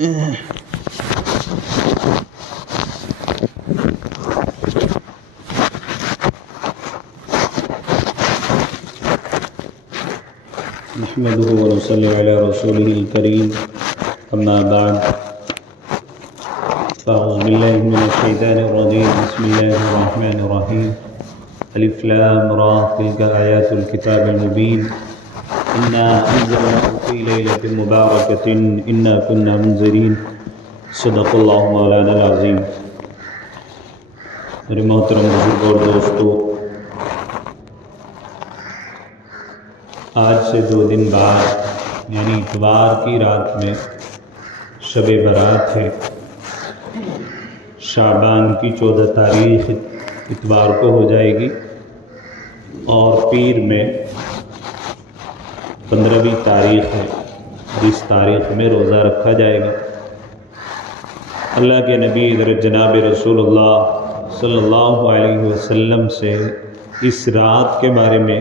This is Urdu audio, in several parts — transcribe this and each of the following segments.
نحمده ونصلي على رسوله الكريم أما بعد فأعوذ بالله من الشيطان الرجيم بسم الله الرحمن الرحيم ألف لام را تلك آيات الكتاب المبين إنا أنزلناه في ليلة مباركة إنا كنا منذرين صدق الله مولانا العظيم۔ میرے محترم بزرگ اور دوستو، آج سے 2 دن بعد یعنی اتوار کی رات میں شب برات ہے۔ شعبان کی 14 تاریخ اتوار کو ہو جائے گی اور پیر میں 15ویں تاریخ ہے، جس تاریخ میں روزہ رکھا جائے گا۔ اللہ کے نبی حضرت جناب رسول اللہ صلی اللہ علیہ وسلم سے اس رات کے بارے میں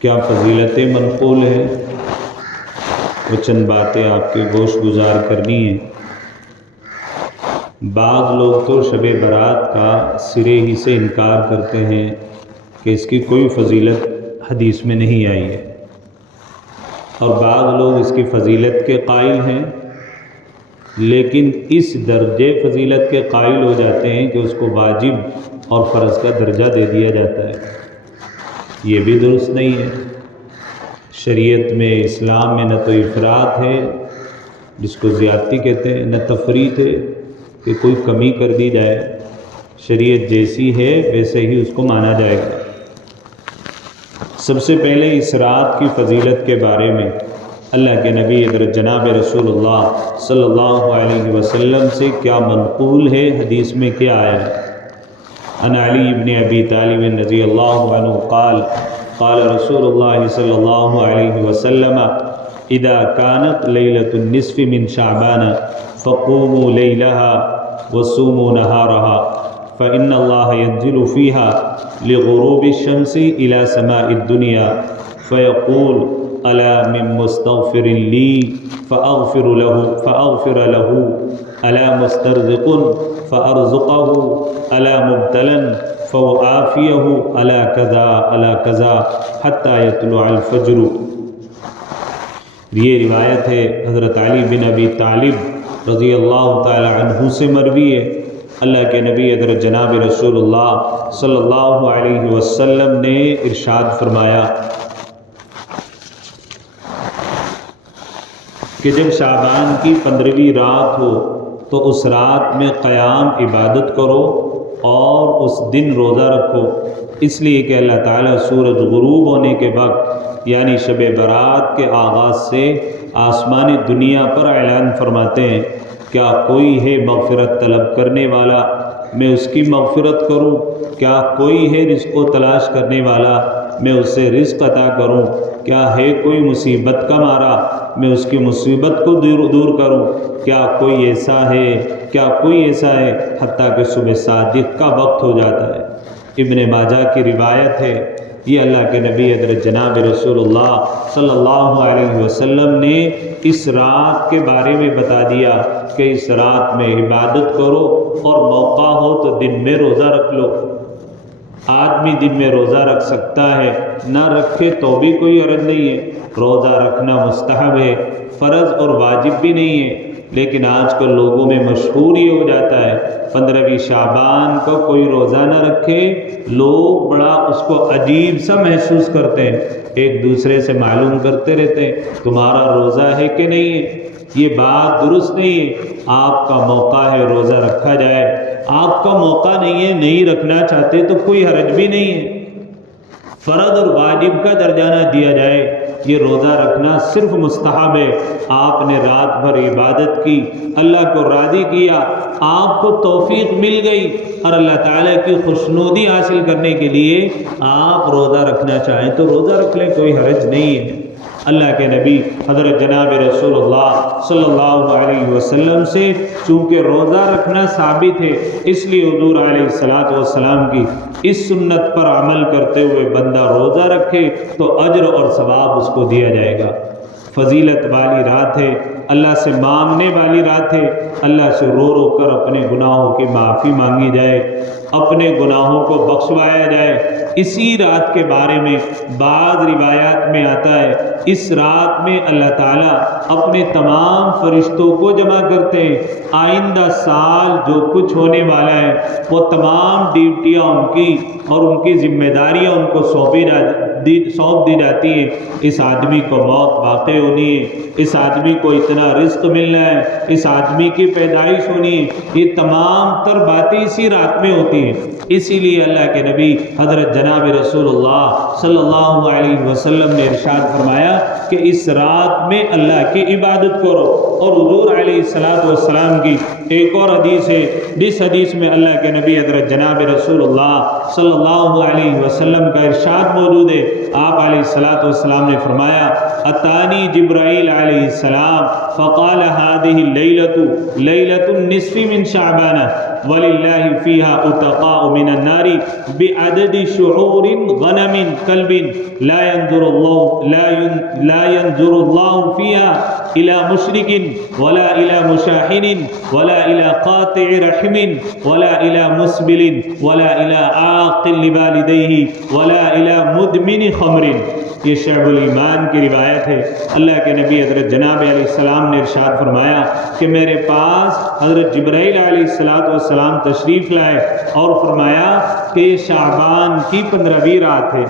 کیا فضیلتیں منقول ہیں، وہ چند باتیں آپ کے گوش گزار کرنی ہیں۔ بعض لوگ تو شب برات کا سرے ہی سے انکار کرتے ہیں کہ اس کی کوئی فضیلت حدیث میں نہیں آئی ہے، اور بعض لوگ اس کی فضیلت کے قائل ہیں، لیکن اس درجے فضیلت کے قائل ہو جاتے ہیں کہ اس کو واجب اور فرض کا درجہ دے دیا جاتا ہے۔ یہ بھی درست نہیں ہے۔ شریعت میں، اسلام میں نہ تو افراط ہے جس کو زیادتی کہتے ہیں، نہ تفریط ہے کہ کوئی کمی کر دی جائے۔ شریعت جیسی ہے ویسے ہی اس کو مانا جائے گا۔ سب سے پہلے اس رات کی فضیلت کے بارے میں اللہ کے نبی حضرت جناب رسول اللہ صلی اللہ علیہ وسلم سے کیا منقول ہے، حدیث میں کیا آیا ہے۔ عن علی بن ابی طالب رضی اللہ عنہ قال قال رسول اللہ صلی اللہ علیہ وسلم اذا كانت ليلة النصف من شعبان فقوموا ليلها وصوموا نهارها فإن الله ينزل فيها لغروب الشمس إلى سماء الدنيا فيقول ألا من مستغفر لي فأغفر له ألا مسترزق فأرزقه ألا مبتلا فأعافيه ألا كذا ألا كذا حتى يطلع الفجر۔ یہ روایت ہے حضرت علی بن ابی طالب رضی اللہ تعالی عنہ سے مروی ہے۔ اللہ کے نبی حضرت جناب رسول اللہ صلی اللہ علیہ وسلم نے ارشاد فرمایا کہ جب شعبان کی 15ویں رات ہو تو اس رات میں قیام عبادت کرو اور اس دن روزہ رکھو، اس لیے کہ اللہ تعالیٰ سورج غروب ہونے کے وقت یعنی شب برات کے آغاز سے آسمان دنیا پر اعلان فرماتے ہیں، کیا کوئی ہے مغفرت طلب کرنے والا، میں اس کی مغفرت کروں؟ کیا کوئی ہے رزق کو تلاش کرنے والا، میں اسے رزق عطا کروں؟ کیا ہے کوئی مصیبت کا مارا، میں اس کی مصیبت کو دور کروں؟ کیا کوئی ایسا ہے حتیٰ کہ صبح صادق کا وقت ہو جاتا ہے۔ ابن ماجہ کی روایت ہے۔ یہ اللہ کے نبی حضرت جناب رسول اللہ صلی اللہ علیہ وسلم نے اس رات کے بارے میں بتا دیا کہ اس رات میں عبادت کرو اور موقع ہو تو دن میں روزہ رکھ لو۔ آدمی دن میں روزہ رکھ سکتا ہے، نہ رکھے تو بھی کوئی حرج نہیں ہے۔ روزہ رکھنا مستحب ہے، فرض اور واجب بھی نہیں ہے، لیکن آج کل لوگوں میں مشہور یہ ہو جاتا ہے 15ویں شعبان کو کوئی روزہ نہ رکھے، لوگ بڑا اس کو عجیب سا محسوس کرتے ہیں، ایک دوسرے سے معلوم کرتے رہتے ہیں تمہارا روزہ ہے کہ نہیں ہے۔ یہ بات درست نہیں ہے۔ آپ کا موقع ہے روزہ رکھا جائے، آپ کا موقع نہیں ہے، نہیں رکھنا چاہتے تو کوئی حرج بھی نہیں ہے۔ فرض اور واجب کا درجہ نہ دیا جائے، یہ روزہ رکھنا صرف مستحب ہے۔ آپ نے رات بھر عبادت کی، اللہ کو راضی کیا، آپ کو توفیق مل گئی اور اللہ تعالیٰ کی خوشنودی حاصل کرنے کے لیے آپ روزہ رکھنا چاہیں تو روزہ رکھ لیں، کوئی حرج نہیں ہے۔ اللہ کے نبی حضرت جناب رسول اللہ صلی اللہ علیہ وسلم سے چونکہ روزہ رکھنا ثابت ہے، اس لیے حضور علیہ السلام کی اس سنت پر عمل کرتے ہوئے بندہ روزہ رکھے تو اجر اور ثواب اس کو دیا جائے گا۔ فضیلت والی رات ہے، اللہ سے مانگنے والی رات ہے، اللہ سے رو رو کر اپنے گناہوں کی معافی مانگی جائے، اپنے گناہوں کو بخشوایا جائے۔ اسی رات کے بارے میں بعض روایات میں آتا ہے، اس رات میں اللہ تعالیٰ اپنے تمام فرشتوں کو جمع کرتے ہیں، آئندہ سال جو کچھ ہونے والا ہے وہ تمام ڈیوٹیاں ان کی اور ان کی ذمہ داریاں ان کو سونپ دی جاتی ہیں۔ اس آدمی کو موت واقع ہونی ہے، اس آدمی کو اتنا رزق ملنا ہے، اس آدمی کی پیدائش ہونی ہے، یہ تمام تر باتیں اسی رات میں ہوتی ہیں۔ اسی لیے اللہ کے نبی حضرت جناب رسول اللہ صلی اللہ علیہ وسلم نے ارشاد فرمایا کہ اس رات میں اللہ کی عبادت کرو۔ اور حضور علیہ السلام کی ایک اور حدیث ہے، جس حدیث میں اللہ کے نبی حضرت جناب رسول اللہ صلی اللہ علیہ وسلم کا ارشاد موجود ہے۔ آپ علیہ السلام نے فرمایا، اتانی جبرائیل علیہ السلام فقال هذه الليلة ليلة النصف من شعبان وللہ فیہا اتقاء من النار بعدد شعور غنم کلب لا ينظر اللہ فیہا الى مشرک ولا الى مشاحن ولا الى قاطع رحم ولا الى مسبل ولا الى عاق لوالدیہ ولا الى مدمن خمر۔ یہ شعب الایمان کی روایت ہے۔ اللہ کے نبی حضرت جناب علیہ السلام نے ارشاد فرمایا کہ میرے پاس حضرت جبرائیل علیہ السلام تشریف لائے اور فرمایا کہ یہ شعبان کی 15ویں رات ہے،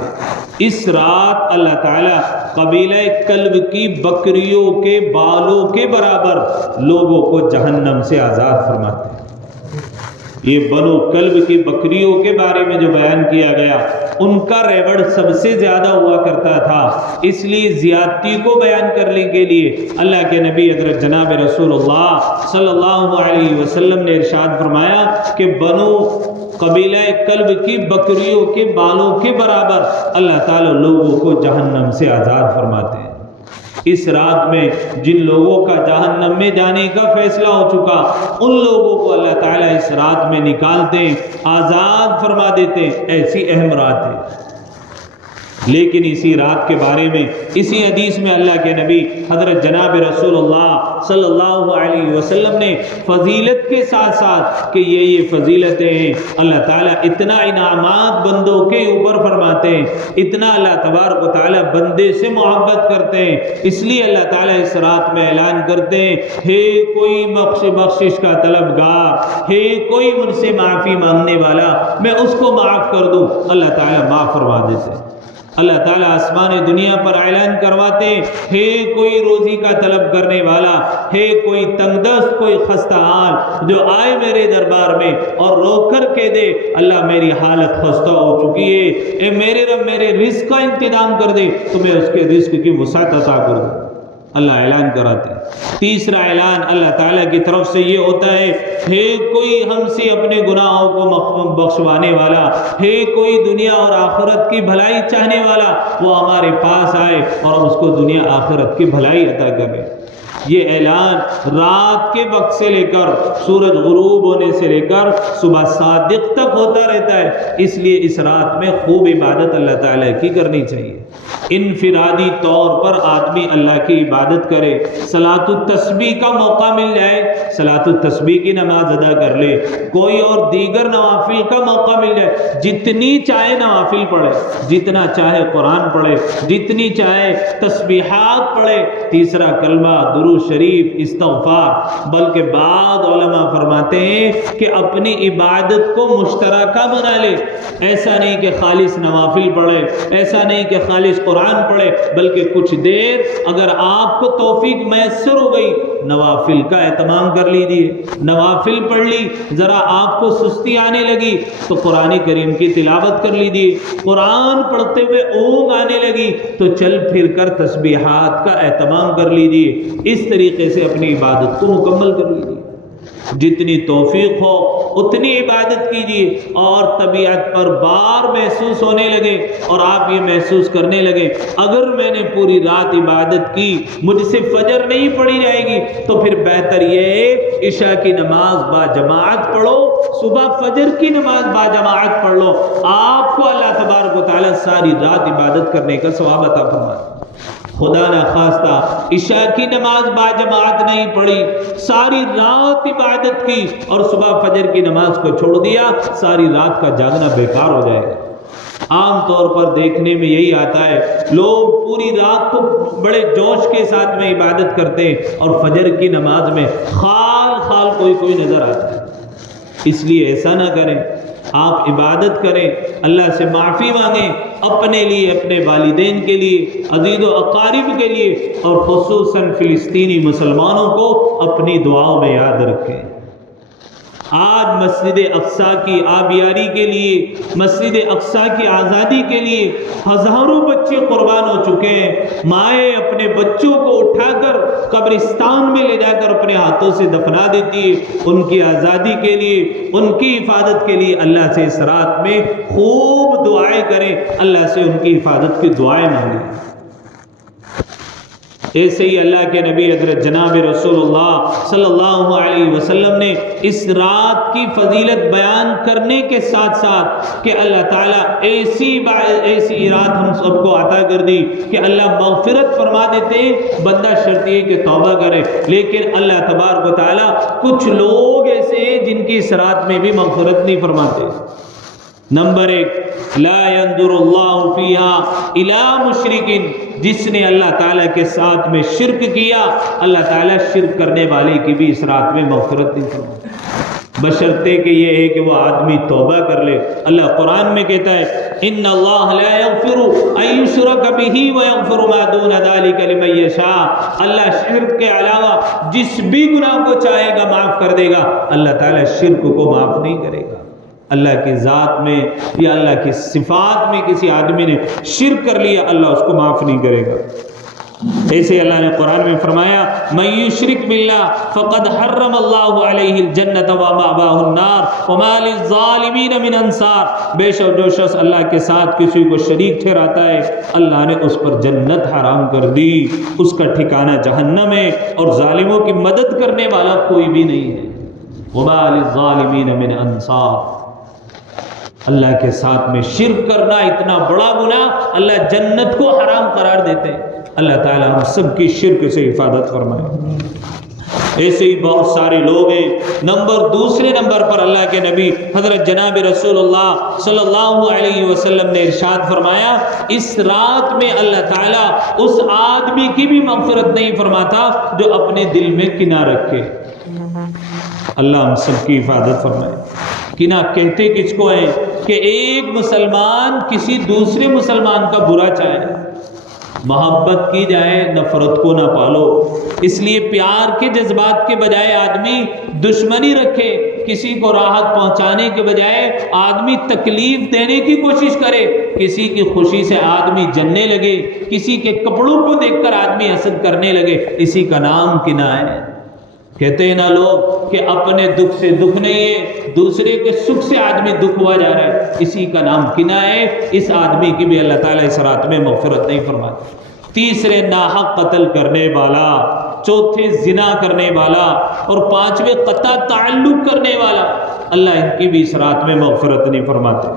اس رات اللہ تعالیٰ قبیلہ کلب کی بکریوں کے بالوں کے برابر لوگوں کو جہنم سے آزاد فرماتے ہیں۔ یہ بنو کلب کی بکریوں کے بارے میں جو بیان کیا گیا، ان کا ریوڑ سب سے زیادہ ہوا کرتا تھا، اس لیے زیادتی کو بیان کرنے کے لیے اللہ کے نبی حضرت جناب رسول اللہ صلی اللہ علیہ وسلم نے ارشاد فرمایا کہ بنو قبیلہ کلب کی بکریوں کے بالوں کے برابر اللہ تعالیٰ لوگوں کو جہنم سے آزاد فرماتے ہیں۔ اس رات میں جن لوگوں کا جہنم میں جانے کا فیصلہ ہو چکا، ان لوگوں کو اللہ تعالیٰ اس رات میں نکالتے ہیں، آزاد فرما دیتے ہیں۔ ایسی اہم رات ہے۔ لیکن اسی رات کے بارے میں اسی حدیث میں اللہ کے نبی حضرت جناب رسول اللہ صلی اللہ علیہ وسلم نے فضیلت کے ساتھ ساتھ کہ یہ فضیلتیں ہیں، اللہ تعالیٰ اتنا انعامات بندوں کے اوپر فرماتے ہیں، اتنا اللہ تبارک و تعالیٰ بندے سے محبت کرتے ہیں، اس لیے اللہ تعالیٰ اس رات میں اعلان کرتے ہیں، ہے کوئی بخشش کا طلبگار، ہے کوئی مجھ سے معافی مانگنے والا، میں اس کو معاف کر دوں۔ اللہ تعالیٰ معاف فرما دیتے ہیں۔ اللہ تعالیٰ آسمان دنیا پر اعلان کرواتے ہیں، ہے کوئی روزی کا طلب کرنے والا، ہے کوئی تنگ دست، کوئی خستہ حال جو آئے میرے دربار میں اور رو کر کے دے اللہ میری حالت خستہ ہو چکی ہے، اے میرے رب میرے رزق کا انتظام کر دے تو میں اس کے رزق کی وسعت عطا کر دوں۔ اللہ اعلان کراتے ہیں۔ تیسرا اعلان اللہ تعالیٰ کی طرف سے یہ ہوتا ہے کوئی ہم سے اپنے گناہوں کو بخشوانے والا، ہے کوئی دنیا اور آخرت کی بھلائی چاہنے والا، وہ ہمارے پاس آئے اور ہم اس کو دنیا آخرت کی بھلائی عطا کریں۔ یہ اعلان رات کے وقت سے لے کر سورج غروب ہونے سے لے کر صبح صادق تک ہوتا رہتا ہے، اس لیے اس رات میں خوب عبادت اللہ تعالیٰ کی کرنی چاہیے۔ انفرادی طور پر آدمی اللہ کی عبادت کرے، صلاۃ التسبیح کا موقع مل جائے صلاۃ التسبیح کی نماز ادا کر لے، کوئی اور دیگر نوافل کا موقع مل جائے، جتنی چاہے نوافل پڑھے، جتنا چاہے قرآن پڑھے، جتنی چاہے تسبیحات پڑھے، تیسرا کلمہ، درود شریف، استغفار۔ بلکہ بعض علماء فرماتے ہیں کہ اپنی عبادت کو مشترکہ بنا لے، ایسا نہیں کہ خالص نوافل پڑھے، ایسا نہیں کہ خالص قرآن پڑھے، بلکہ کچھ دیر اگر آپ کو توفیق میسر ہو گئی نوافل کا اہتمام کر لیجیے، نوافل پڑھ لی، ذرا آپ کو سستی آنے لگی تو قرآن کریم کی تلاوت کر لیجیے، قرآن پڑھتے ہوئے اونگ آنے لگی تو چل پھر کر تسبیحات کا اہتمام کر لیجیے، اس طریقے سے اپنی عبادت کو مکمل کر لیجیے۔ جتنی توفیق ہو اتنی عبادت کیجیے، اور طبیعت پر بار محسوس ہونے لگے اور آپ یہ محسوس کرنے لگے اگر میں نے پوری رات عبادت کی مجھ سے فجر نہیں پڑھی جائے گی تو پھر بہتر یہ ہے عشاء کی نماز با جماعت پڑھو، صبح فجر کی نماز با جماعت پڑھ لو، آپ کو اللہ تبارک و تعالیٰ ساری رات عبادت کرنے کا ثواب عطا فرمائے۔ خدا نخواستہ عشاء کی نماز باجماعت نہیں پڑھی، ساری رات عبادت کی اور صبح فجر کی نماز کو چھوڑ دیا، ساری رات کا جاگنا بیکار ہو جائے گا۔ عام طور پر دیکھنے میں یہی آتا ہے، لوگ پوری رات تو بڑے جوش کے ساتھ میں عبادت کرتے ہیں اور فجر کی نماز میں خال کوئی نظر آتا ہے۔ اس لیے ایسا نہ کریں، آپ عبادت کریں، اللہ سے معافی مانگیں، اپنے لیے، اپنے والدین کے لیے، عزیز و اقارب کے لیے، اور خصوصاً فلسطینی مسلمانوں کو اپنی دعاؤں میں یاد رکھیں۔ آج مسجد اقصیٰ کی آبیاری کے لیے، مسجد اقصیٰ کی آزادی کے لیے ہزاروں بچے قربان ہو چکے ہیں۔ مائیں اپنے بچوں کو اٹھا کر قبرستان میں لے جا کر اپنے ہاتھوں سے دفنا دیتی ہے۔ ان کی آزادی کے لیے، ان کی حفاظت کے لیے اللہ سے اس رات میں خوب دعائیں کریں، اللہ سے ان کی حفاظت کی دعائیں مانگیں۔ ایسے ہی اللہ کے نبی حضرت جناب رسول اللہ صلی اللہ علیہ وسلم نے اس رات کی فضیلت بیان کرنے کے ساتھ ساتھ کہ اللہ تعالیٰ ایسی رات ہم سب کو عطا کر دی کہ اللہ مغفرت فرما دیتے ہیں، بندہ شرط یہ کہ توبہ کرے، لیکن اللہ تبارک و تعالیٰ کچھ لوگ ایسے ہیں جن کی اس رات میں بھی مغفرت نہیں فرماتے۔ نمبر 1، لا ينظر اللہ فیہا الی مشرک، جس نے اللہ تعالیٰ کے ساتھ میں شرک کیا، اللہ تعالیٰ شرک کرنے والے کی بھی اس رات میں مغفرت نہیں فرماتا، بشرطے کہ یہ ہے کہ وہ آدمی توبہ کر لے۔ اللہ قرآن میں کہتا ہے ان اللہ لا یغفر ان یشرک بہ ویغفر ما دون ذلک لمن یشاء، اللہ شرک کے علاوہ جس بھی گناہ کو چاہے گا معاف کر دے گا، اللہ تعالیٰ شرک کو معاف نہیں کرے گا۔ اللہ کی ذات میں یا اللہ کی صفات میں کسی آدمی نے شرک کر لیا، اللہ اس کو معاف نہیں کرے گا۔ ایسے اللہ نے قرآن میں فرمایا من یشرک باللہ فقد حرم اللہ علیہ الجنۃ ومأواہ النار وما للظالمین من انصار، بے شک جو شخص اللہ کے ساتھ کسی کو شریک ٹھہراتا ہے، اللہ نے اس پر جنت حرام کر دی، اس کا ٹھکانہ جہنم ہے، اور ظالموں کی مدد کرنے والا کوئی بھی نہیں ہے۔ وما للظالمین من انصار، اللہ کے ساتھ میں شرک کرنا اتنا بڑا گناہ، اللہ جنت کو حرام قرار دیتے ہیں۔ اللہ تعالیٰ ہم سب کی شرک سے حفاظت فرمائے۔ ایسے ہی بہت سارے لوگ ہیں۔ دوسرے نمبر پر اللہ کے نبی حضرت جناب رسول اللہ صلی اللہ علیہ وسلم نے ارشاد فرمایا، اس رات میں اللہ تعالیٰ اس آدمی کی بھی مغفرت نہیں فرماتا جو اپنے دل میں کینہ رکھے۔ اللہ ہم سب کی حفاظت فرمائے۔ کینہ کہتے کس کو ہے کہ ایک مسلمان کسی دوسرے مسلمان کا برا چاہے، محبت کی جائے، نفرت کو نہ پالو۔ اس لیے پیار کے جذبات کے بجائے آدمی دشمنی رکھے، کسی کو راحت پہنچانے کے بجائے آدمی تکلیف دینے کی کوشش کرے، کسی کی خوشی سے آدمی جلنے لگے، کسی کے کپڑوں کو دیکھ کر آدمی حسد کرنے لگے، اسی کا نام کینہ ہے۔ کہتے ہیں نا لوگ کہ اپنے دکھ سے دکھ نہیں ہے، دوسرے کے سکھ سے آدمی دکھ ہوا جا رہا ہے، اسی کا نام کینہ ہے۔ اس آدمی کی بھی اللہ تعالیٰ اس رات میں مغفرت نہیں فرماتا۔ تیسرے ناحق قتل کرنے والا، چوتھے زنا کرنے والا، اور پانچویں قطع تعلق کرنے والا، اللہ ان کی بھی اس رات میں مغفرت نہیں فرماتے۔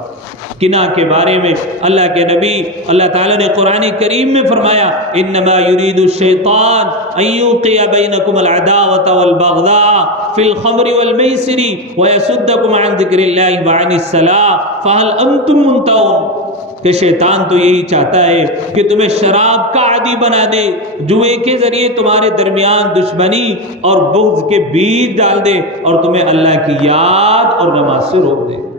کینہ کے بارے میں اللہ کے نبی اللہ تعالیٰ نے قرآن کریم میں فرمایا انما یرید الشیطان ان یوقع بینکم العداوۃ والبغضاء فی الخمر والمیسر ویصدکم عن ذکر اللہ وعن الصلاۃ فہل انتم منتہون، کہ شیطان تو یہی چاہتا ہے کہ تمہیں شراب کا عادی بنا دے، جوئے کے ذریعے تمہارے درمیان دشمنی اور بغض کے بیج ڈال دے، اور تمہیں اللہ کی یاد اور نماز سے روک دے۔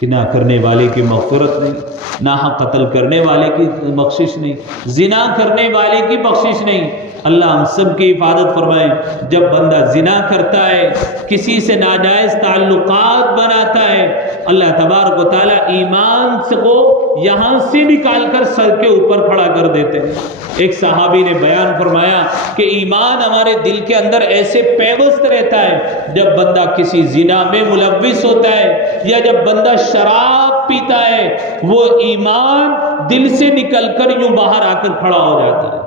کینہ کرنے والے کی مغفرت نہیں، ناحق قتل کرنے والے کی بخشش نہیں، زنا کرنے والے کی بخشش نہیں۔ اللہ ہم سب کی حفاظت فرمائے۔ جب بندہ زنا کرتا ہے، کسی سے ناجائز تعلقات بناتا ہے، اللہ تبارک و تعالیٰ ایمان کو یہاں سے نکال کر سر کے اوپر کھڑا کر دیتے ہیں۔ ایک صحابی نے بیان فرمایا کہ ایمان ہمارے دل کے اندر ایسے پیوست رہتا ہے، جب بندہ کسی زنا میں ملوث ہوتا ہے، یا جب بندہ شراب پیتا ہے وہ ایمان دل سے نکل کر یوں باہر آ کر کھڑا ہو جاتا ہے.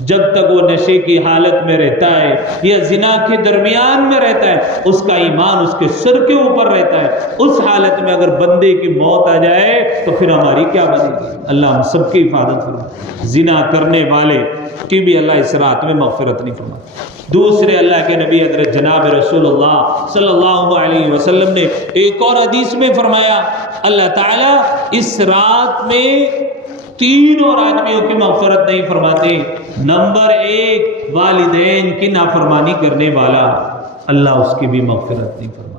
جب تک وہ نشے کی حالت میں رہتا ہے یا زنا کے درمیان میں رہتا ہے اس کا ایمان اس کے سر کے اوپر رہتا ہے. اس حالت میں اگر بندے کی موت آ جائے تو پھر ہماری کیا بنے گی؟ اللہ ہم سب کی حفاظت فرمائے. زنا کرنے والے کی بھی اللہ اس رات میں مغفرت نہیں فرماتا. دوسرے اللہ کے نبی حضرت جناب رسول اللہ صلی اللہ علیہ وسلم نے ایک اور حدیث میں فرمایا اللہ تعالیٰ اس رات میں 3 اور آدمیوں کی مغفرت نہیں فرماتے. نمبر 1 والدین کی نافرمانی کرنے والا، اللہ اس کی بھی مغفرت نہیں فرماتے.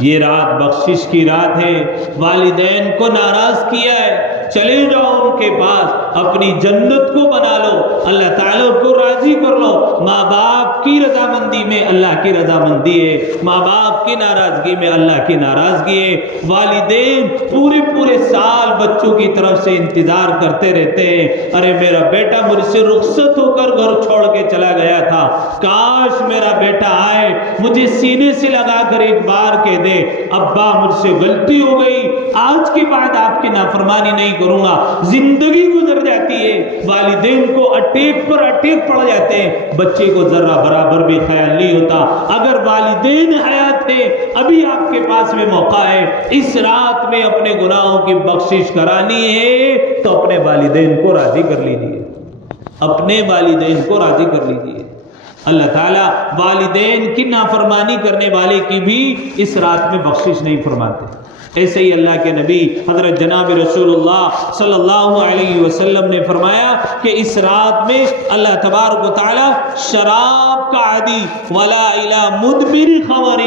یہ رات بخشش کی رات ہے. والدین کو ناراض کیا ہے، چلے جاؤ ان کے پاس، اپنی جنت کو بنا لو، اللہ تعالیٰ کو راضی کر لو. ماں باپ کی رضامندی میں اللہ کی رضامندی ہے، ماں باپ کی ناراضگی میں اللہ کی ناراضگی ہے. والدین پورے سال بچوں کی طرف سے انتظار کرتے رہتے ہیں، ارے میرا بیٹا مجھ سے رخصت ہو کر گھر چھوڑ کے چلا گیا تھا، کاش میرا بیٹا آئے مجھے سینے سے لگا کر ایک بار کہہ دے ابا مجھ سے غلطی ہو گئی، آج کے بعد آپ کی نافرمانی نہیں کروں گا. زندگی گزر جاتی ہے، والدین کو اٹیک پر اٹیک پڑ جاتے ہیں، بچے کو ذرہ برابر بھی خیال نہیں ہوتا. اگر والدین حیات ہیں ابھی آپ کے پاس میں موقع ہے، اس رات میں اپنے گناہوں کی بخشش کرانی ہے تو اپنے والدین کو راضی کر لیجیے، اپنے والدین کو راضی کر لیجیے. اللہ تعالیٰ والدین کی نافرمانی کرنے والے کی بھی اس رات میں بخشش نہیں فرماتے. ایسے ہی اللہ کے نبی حضرت جناب رسول اللہ صلی اللہ علیہ وسلم نے فرمایا کہ اس رات میں اللہ تبارک و تعالی شراب کا عادی ولا الی مدبر خمر،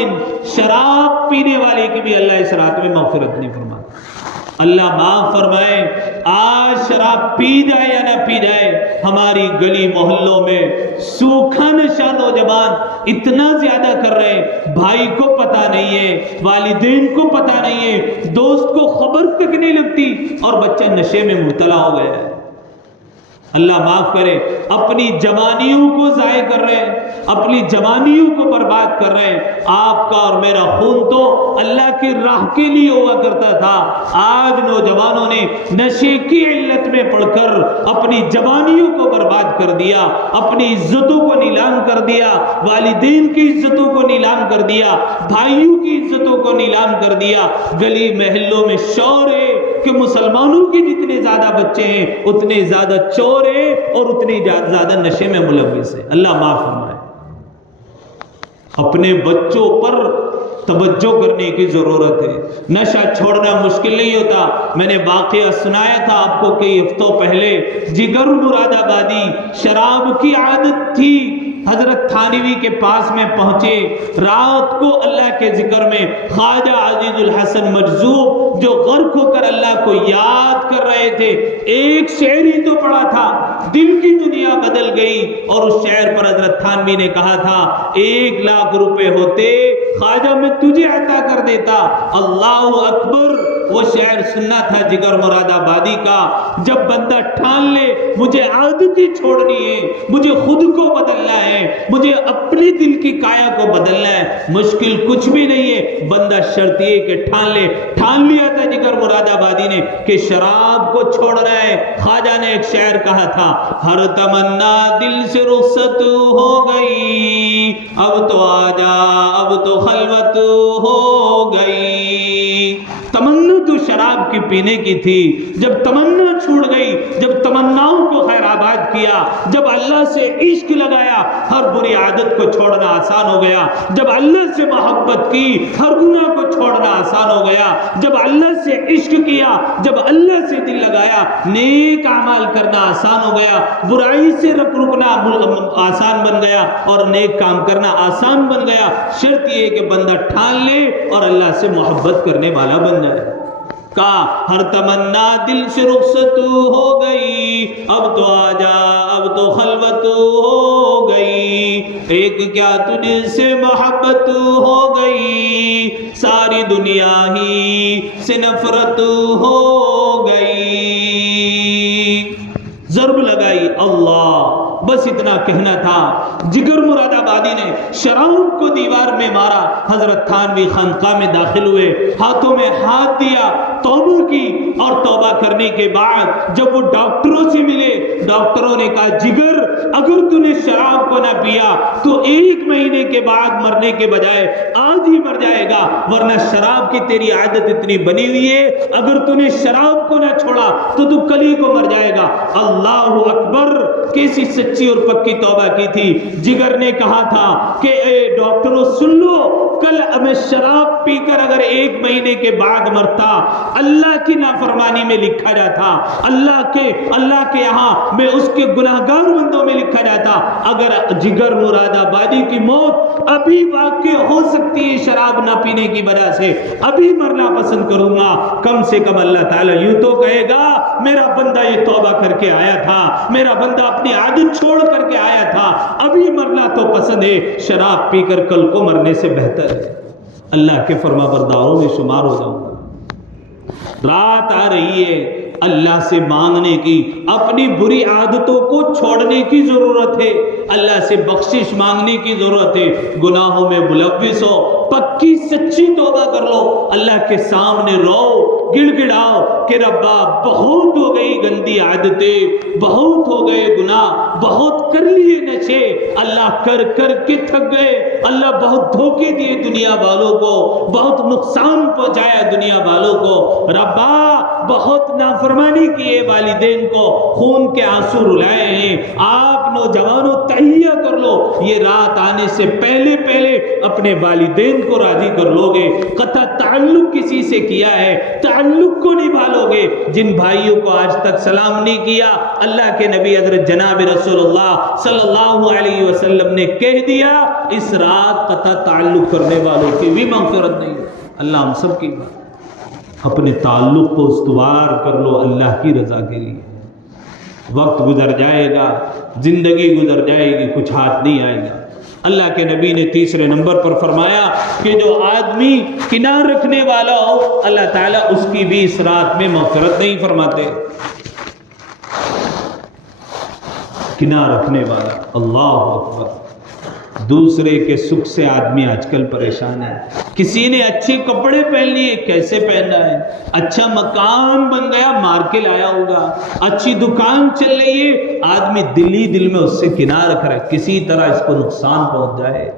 شراب پینے والے کی بھی اللہ اس رات میں مغفرت نہیں فرماتا. اللہ معاف فرمائے، آج شراب پی جائے یا نہ پی جائے، ہماری گلی محلوں میں سوکھا نشہ نوجوان اتنا زیادہ کر رہے ہیں، بھائی کو پتہ نہیں ہے، والدین کو پتہ نہیں ہے، دوست کو خبر تک نہیں لگتی اور بچہ نشے میں مبتلا ہو گیا ہے. اللہ معاف کرے، اپنی جوانیوں کو ضائع کر رہے ہیں، اپنی جوانیوں کو برباد کر رہے ہیں. آپ کا اور میرا خون تو اللہ کی راہ کے لیے ہوا کرتا تھا، آج نوجوانوں نے نشے کی علت میں پڑھ کر اپنی جوانیوں کو برباد کر دیا، اپنی عزتوں کو نیلام کر دیا، والدین کی عزتوں کو نیلام کر دیا، بھائیوں کی عزتوں کو نیلام کر دیا. گلی محلوں میں شور ہے کہ مسلمانوں کے جتنے زیادہ بچے ہیں اتنے زیادہ چور ہے اور اتنی زیادہ نشے میں ملوث ہے. اللہ معاف فرمائے. اپنے بچوں پر توجہ کرنے کی ضرورت ہے. نشہ چھوڑنا مشکل نہیں ہوتا. میں نے واقعہ سنایا تھا آپ کو کئی ہفتوں پہلے، جگر مراد آبادی شراب کی عادت تھی، حضرت تھانوی کے پاس میں پہنچے، رات کو اللہ کے ذکر میں خواجہ عزیز الحسن مجذوب جو غرق ہو کر اللہ کو یاد کر رہے تھے، ایک شعر ہی تو پڑھا تھا، دل کی دنیا بدل گئی. اور اس شعر پر حضرت تھانوی نے کہا تھا 1 لاکھ روپے ہوتے خواجہ میں تجھے عطا کر دیتا. اللہ اکبر. وہ شعر سننا تھا جگر مراد آبادی کا. جب بندہ ٹھان لے مجھے عادت ہی چھوڑنی ہے، مجھے خود کو بدلنا ہے، مجھے اپنی دل کی کایا کو بدلنا ہے، مشکل کچھ بھی نہیں ہے. بندہ شرط یہ کہ ٹھان لے. ٹھان لیا تھا جگر مراد آبادی نے کہ شراب کو چھوڑنا ہے. خواجہ نے ایک شعر کہا تھا، ہر تمنا دل سے رخصت ہو گئی، اب تو آجا اب تو خلوت ہو گئی. تمنا تو شراب کی پینے کی تھی، جب تمنا چھوڑ گئی، جب تمناؤں کو خیر آباد کیا، جب اللہ سے عشق لگایا، ہر بری عادت کو چھوڑنا آسان ہو گیا. جب اللہ سے محبت کی، ہر گناہ کو چھوڑنا آسان ہو گیا. جب اللہ سے عشق کیا، جب اللہ سے دل لگایا، نیک اعمال کرنا آسان ہو گیا، برائی سے رکنا آسان بن گیا اور نیک کام کرنا آسان بن گیا. شرط یہ کہ بندہ ٹھان لے اور اللہ سے محبت کرنے والا بن جائے. کہا ہر تمنا دل سے رخصت ہو گئی، اب تو آجا اب تو خلوت ہو گئی. ایک کیا تجھ سے محبت ہو گئی، ساری دنیا ہی سے نفرت ہو گئی. ضرب لگائی اللہ، بس اتنا کہنا تھا۔ جگر مراد آبادی نے شراب کو دیوار میں مارا، حضرت تھانوی خانقاہ میں داخل ہوئے، ہاتھوں میں ہاتھ دیا، توبہ کی، اور توبہ کرنے کے بعد جب وہ ڈاکٹروں سے ملے، ڈاکٹروں نے کہا جگر اگر تو نے شراب کو نہ پیا تو 1 مہینے کے بعد مرنے کے بجائے آج ہی مر جائے گا، ورنہ شراب کی تیری عادت اتنی بنی ہوئی ہے، اگر تو نے شراب کو نہ چھوڑا تو تو کل ہی کو مر جائے گا۔ اللہ اکبر، کیسی سچی اور پکی توبہ کی تھی۔ جگر نے کہا تھا کہ اے ڈاکٹروں سن لو، کل میں شراب پی کر اگر 1 مہینے کے بعد مرتا، اللہ کی نافرمانی میں لکھا جاتا، اللہ کے یہاں میں اس کے گناہگار بندوں میں لکھا جاتا۔ اگر جگر مراد آبادی کی موت ابھی واقع ہو سکتی ہے شراب نہ پینے کی وجہ سے، ابھی مرنا پسند کروں گا، کم سے کم اللہ تعالیٰ یوں تو کہے گا میرا بندہ یہ توبہ کر کے آیا تھا، میرا بندہ اپنی عادت چھوڑ کر کے آیا تھا، ابھی مرنا تو پسند ہے، شراب پی کر کل کو مرنے سے بہتر ہے۔ اللہ کے فرما برداروں میں شمار ہو جاؤں گا۔ رات آ رہی ہے، اللہ سے مانگنے کی، اپنی بری عادتوں کو چھوڑنے کی ضرورت ہے، اللہ سے بخشش مانگنے کی ضرورت ہے، گناہوں میں ملوث ہو، پکی سچی توبہ کر لو، اللہ کے سامنے رو، گڑ گڑاؤ کہ ربا بہت ہو گئی گندی عادتیں، بہت ہو گئے گناہ، بہت کر لیے نشے، اللہ کر کر کے تھک گئے، اللہ بہت دھوکے دیے دنیا والوں کو، بہت نقصان پہنچایا دنیا والوں کو، ربا بہت نافرمانی کیے والدین کو، خون کے آنسو رلائے ہیں، آپ نوجوانوں تہیہ کر لو، یہ رات آنے سے پہلے اپنے والدین کو راضی کر لو گے، قطع تعلق کسی سے کیا ہے تعلق کو نبھا لو گے، جن بھائیوں کو آج تک سلام نہیں کیا، اللہ کے نبی حضرت جناب رسول اللہ صلی اللہ علیہ وسلم نے کہہ دیا اس رات قطع تعلق کرنے والوں کی بھی مغفرت نہیں ہے۔ اللہ ہم سب کی اپنے تعلق کو استوار کر لو اللہ کی رضا کے لیے۔ وقت گزر جائے گا، زندگی گزر جائے گی، کچھ ہاتھ نہیں آئے گا۔ اللہ کے نبی نے تیسرے نمبر پر فرمایا کہ جو آدمی کنار رکھنے والا ہو اللہ تعالیٰ اس کی بھی اس رات میں مغفرت نہیں فرماتے۔ کنار رکھنے والا، اللہ اکبر۔ دوسرے کے سکھ سے آدمی آج کل پریشان ہے، کسی نے اچھے کپڑے پہن لیے، کیسے پہننا ہے، اچھا مکان بن گیا مار کے لایا ہوگا، اچھی دکان چل رہی ہے، آدمی دل میں اس سے کنار رکھ رہا ہے، کسی طرح اس کو نقصان پہنچ جائے،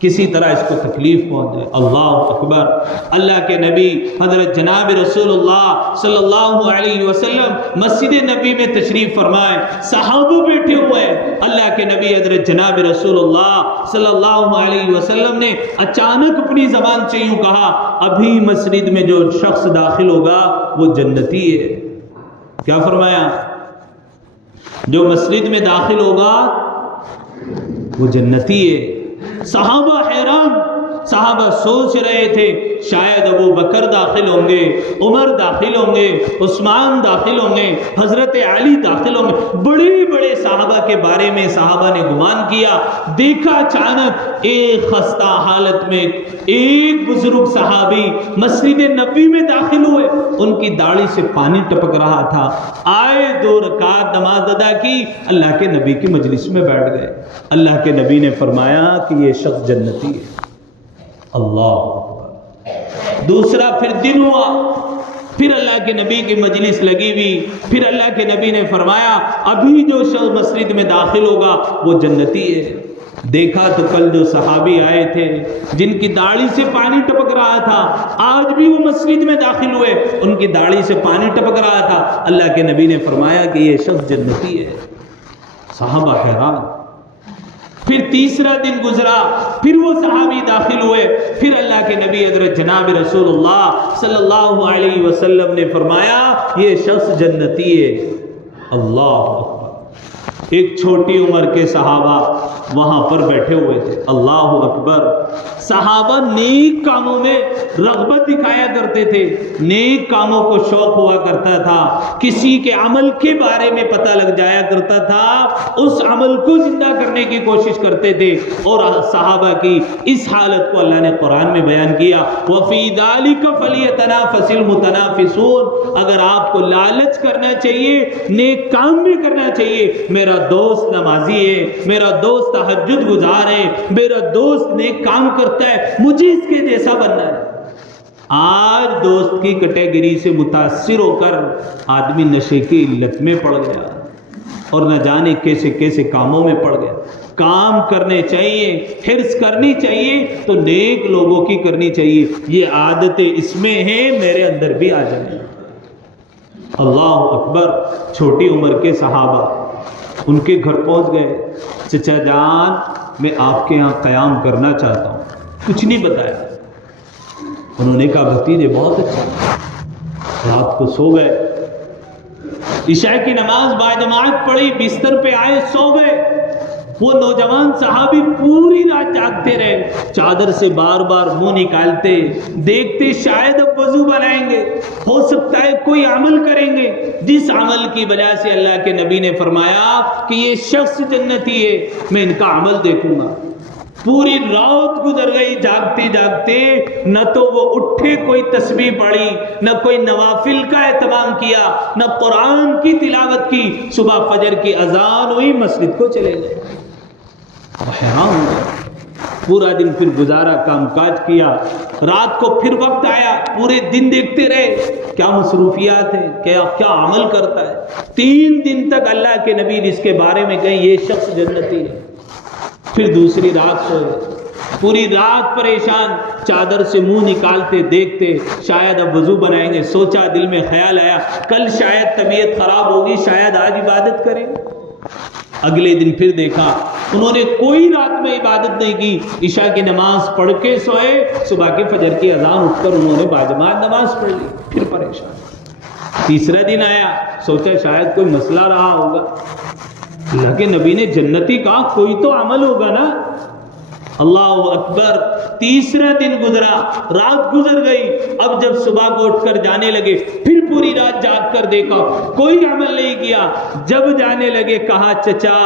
کسی طرح اس کو تکلیف پہنچ جائے۔ اللہ اکبر۔ اللہ کے نبی حضرت جناب رسول اللہ صلی اللہ علیہ وسلم مسجد نبی میں تشریف فرمائے، صحابہ بیٹھے ہوئے ہیں، اللہ کے نبی حضرت جناب رسول اللہ صلی اللہ علیہ وسلم نے اچانک اپنی زبان سے یوں کہا، ابھی مسجد میں جو شخص داخل ہوگا وہ جنتی ہے۔ کیا فرمایا؟ جو مسجد میں داخل ہوگا وہ جنتی ہے۔ صحابہ حیران، صحابہ سوچ رہے تھے شاید ابو بکر داخل ہوں گے، عمر داخل ہوں گے، عثمان داخل ہوں گے، حضرت علی داخل ہوں گے، بڑے بڑے صحابہ کے بارے میں صحابہ نے گمان کیا۔ دیکھا اچانک ایک خستہ حالت میں ایک بزرگ صحابی مسجد نبی میں داخل ہوئے، ان کی داڑھی سے پانی ٹپک رہا تھا، آئے 2 رکعت نماز ادا کی، اللہ کے نبی کی مجلس میں بیٹھ گئے۔ اللہ کے نبی نے فرمایا کہ یہ شخص جنتی ہے۔ اللہ اکبر۔ دوسرا پھر دن ہوا، پھر اللہ کے نبی کی مجلس لگی ہوئی، پھر اللہ کے نبی نے فرمایا ابھی جو شخص مسجد میں داخل ہوگا وہ جنتی ہے۔ دیکھا تو کل جو صحابی آئے تھے جن کی داڑھی سے پانی ٹپک رہا تھا، آج بھی وہ مسجد میں داخل ہوئے، ان کی داڑھی سے پانی ٹپک رہا تھا۔ اللہ کے نبی نے فرمایا کہ یہ شخص جنتی ہے۔ صحابہ حیران۔ پھر تیسرا دن گزرا، پھر وہ صحابی داخل ہوئے، پھر اللہ کے نبی حضرت جناب رسول اللہ صلی اللہ علیہ وسلم نے فرمایا یہ شخص جنتی ہے۔ اللہ اکبر۔ ایک چھوٹی عمر کے صحابہ وہاں پر بیٹھے ہوئے تھے۔ اللہ اکبر۔ صحابہ نیک کاموں میں رغبت دکھایا کرتے تھے، نیک کاموں کو شوق ہوا کرتا تھا، کسی کے عمل کے بارے میں پتہ لگ جایا کرتا تھا، اس عمل کو زندہ کرنے کی کوشش کرتے تھے۔ اور صحابہ کی اس حالت کو اللہ نے قرآن میں بیان کیا، وَفِي ذَلِكَ فَلْيَتَنَافَسِ الْمُتَنَافِسُونَ۔ اگر آپ کو لالچ کرنا چاہیے، نیک کام بھی کرنا چاہیے، میرا دوست نمازی ہے، میرا دوست تہجد گزار ہے، میرا دوست نیک کام کرتا ہے، مجھے اس کے جیسا بننا ہے۔ آج دوست کی کیٹیگری سے متاثر ہو کر آدمی نشے کی علت میں پڑ گیا اور نہ جانے کیسے کیسے کاموں میں پڑ گیا۔ کام کرنے چاہیے، حرص کرنی چاہیے تو نیک لوگوں کی کرنی چاہیے، یہ عادتیں اس میں ہیں، میرے اندر بھی آ جائیں۔ اللہ اکبر، چھوٹی عمر کے صحابہ ان کے گھر پہنچ گئے، چچا جان میں آپ کے ہاں قیام کرنا چاہتا ہوں، کچھ نہیں بتایا۔ انہوں نے کہا بھتیجے بہت اچھا، رات کو سو گئے، عشاء کی نماز باجماعت پڑھی، بستر پہ آئے، سو گئے۔ وہ نوجوان صحابی پوری رات جاگتے رہے، چادر سے بار بار منہ نکالتے، دیکھتے شاید اب وضو بنائیں گے، ہو سکتا ہے کوئی عمل کریں گے جس عمل کی وجہ سے اللہ کے نبی نے فرمایا کہ یہ شخص جنتی ہے، میں ان کا عمل دیکھوں گا۔ پوری رات گزر گئی جاگتے جاگتے، نہ تو وہ اٹھے کوئی تسبیح پڑھی، نہ کوئی نوافل کا اہتمام کیا، نہ قرآن کی تلاوت کی۔ صبح فجر کی اذان ہوئی، مسجد کو چلے گئے۔ حیران ہو گئے، پورا دن پھر گزارا، کام کاج کیا، رات کو پھر وقت آیا، پورے دن دیکھتے رہے کیا مصروفیات ہیں، کیا عمل کرتا ہے۔ 3 دن تک اللہ کے نبی جس کے بارے میں کہیں یہ شخص جنتی ہے۔ پھر دوسری رات سوئے، پوری رات پریشان، چادر سے منہ نکالتے دیکھتے شاید اب وضو بنائیں گے۔ سوچا، دل میں خیال آیا کل شاید طبیعت خراب ہوگی، شاید آج عبادت کریں۔ اگلے دن پھر دیکھا، انہوں نے کوئی رات میں عبادت نہیں کی، عشاء کی نماز پڑھ کے سوئے، صبح کے فجر کی اذان اٹھ کر انہوں نے باجماعت نماز پڑھ لی، پھر پریشان۔ تیسرا دن آیا، سوچا شاید کوئی مسئلہ رہا ہوگا، اللہ کے نبی نے جنتی کہا، کوئی تو عمل ہوگا نا۔ اللہ اکبر، تیسرا دن گزرا، رات گزر گئی، اب جب صبح کو اٹھ کر جانے لگے، پھر پوری رات جاگ کر دیکھا، کوئی عمل نہیں کیا۔ جب جانے لگے کہا چچا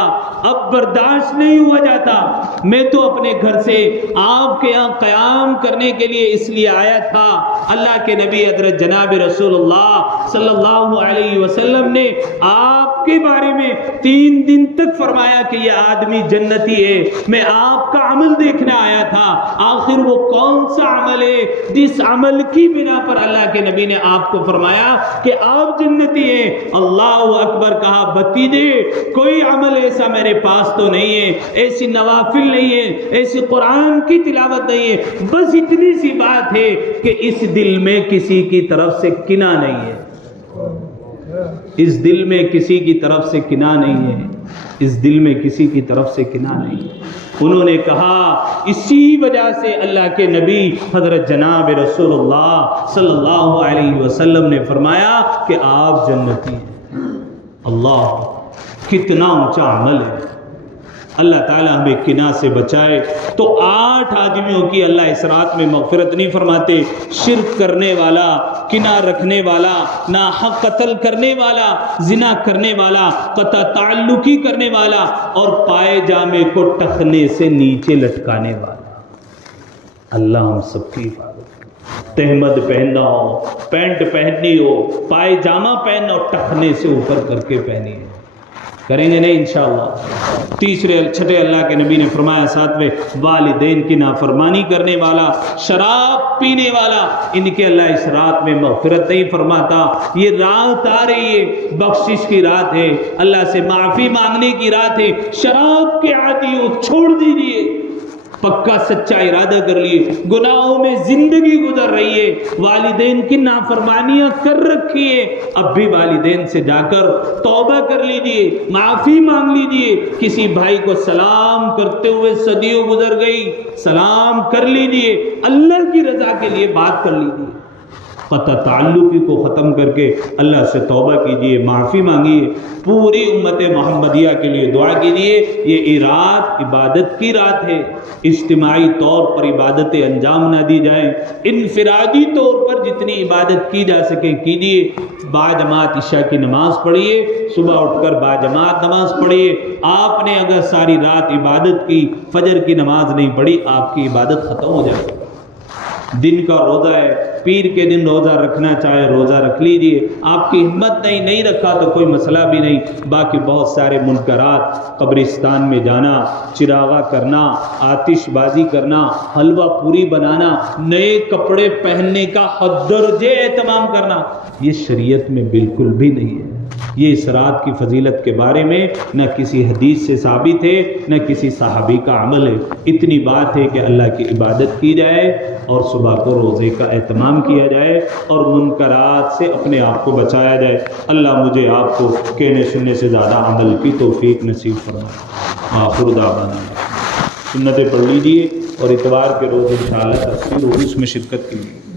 اب برداشت نہیں ہوا جاتا، میں تو اپنے گھر سے آپ کے یہاں قیام کرنے کے لیے اس لیے آیا تھا، اللہ کے نبی حضرت جناب رسول اللہ صلی اللہ علیہ وسلم نے آپ کے بارے میں 3 دن تک فرمایا کہ یہ آدمی جنتی ہے، میں آپ کا عمل دیکھنا آیا تھا۔ آخر وہ کون سا عمل ہے جس عمل کی بنا پر اللہ کے نبی نے آپ کو فرمایا کہ آپ جنتی ہیں؟ اللہ اکبر کہا، بھتیجے کوئی عمل ایسا میرے پاس تو نہیں ہے، ایسی نوافل نہیں ہے، ایسی قرآن کی تلاوت نہیں ہے، بس اتنی سی بات ہے کہ اس دل میں کسی کی طرف سے کناہ نہیں ہے، اس دل میں کسی کی طرف سے کناہ نہیں ہے، اس دل میں کسی کی طرف سے کناہ نہیں ہے۔ انہوں نے کہا اسی وجہ سے اللہ کے نبی حضرت جناب رسول اللہ صلی اللہ علیہ وسلم نے فرمایا کہ آپ جنتی ہیں۔ اللہ، کتنا اونچا عمل ہے۔ اللہ تعالیٰ ہمیں کناہ سے بچائے۔ تو 8 آدمیوں کی اللہ اس رات میں مغفرت نہیں فرماتے، شرک کرنے والا، کناہ رکھنے والا، ناحق قتل کرنے والا، زنا کرنے والا، قطع تعلقی کرنے والا، اور پائے جامے کو ٹخنے سے نیچے لٹکانے والا۔ اللہ ہم سب کی حفاظت۔ تہمد پہننا ہو، پینٹ پہننی ہو، پائے جامہ پہننا ہو، ٹخنے سے اوپر کر کے پہنی ہے، کریں گے نہیں انشاءاللہ۔ تیسرے چھٹے اللہ کے نبی نے فرمایا، 7ویں والدین کی نافرمانی کرنے والا، شراب پینے والا، ان کے اللہ اس رات میں مغفرت نہیں فرماتا۔ یہ رات آ رہی ہے، بخشش کی رات ہے، اللہ سے معافی مانگنے کی رات ہے۔ شراب کے عادی ہو، چھوڑ دیجیے، پکا سچا ارادہ کر لیے، گناہوں میں زندگی گزر رہی ہے، والدین کی نافرمانیاں کر رکھی ہے، اب بھی والدین سے جا کر توبہ کر لیجئے، معافی مانگ لیجئے۔ کسی بھائی کو سلام کرتے ہوئے صدیوں گزر گئی، سلام کر لیجئے، اللہ کی رضا کے لیے بات کر لیجئے۔ قطع تعلقی کو ختم کر کے اللہ سے توبہ کیجئے، معافی مانگیے، پوری امت محمدیہ کے لیے دعا کیجئے۔ یہ رات عبادت کی رات ہے، اجتماعی طور پر عبادتیں انجام نہ دی جائیں، انفرادی طور پر جتنی عبادت کی جا سکے کیجئے۔ باجماعت عشاء کی نماز پڑھیے، صبح اٹھ کر باجماعت نماز پڑھیے۔ آپ نے اگر ساری رات عبادت کی، فجر کی نماز نہیں پڑھی، آپ کی عبادت ختم ہو جائے گی۔ دن کا روزہ ہے، پیر کے دن روزہ رکھنا چاہے روزہ رکھ لیجئے، آپ کی ہمت نہیں رکھا تو کوئی مسئلہ بھی نہیں۔ باقی بہت سارے منکرات، قبرستان میں جانا، چراغا کرنا، آتش بازی کرنا، حلوہ پوری بنانا، نئے کپڑے پہننے کا حد درجے اہتمام کرنا، یہ شریعت میں بالکل بھی نہیں ہے۔ یہ اس رات کی فضیلت کے بارے میں نہ کسی حدیث سے ثابت ہے، نہ کسی صحابی کا عمل ہے۔ اتنی بات ہے کہ اللہ کی عبادت کی جائے اور صبح کو روزے کا اہتمام کیا جائے اور منکرات سے اپنے آپ کو بچایا جائے۔ اللہ مجھے آپ کو کہنے سننے سے زیادہ عمل کی توفیق نصیب فرمائے۔ آخر دعوانا، سنتیں پڑھ لیجئے اور اتوار کے روز انشاءاللہ تفسیر ہوگی، اس میں شرکت کیجیے۔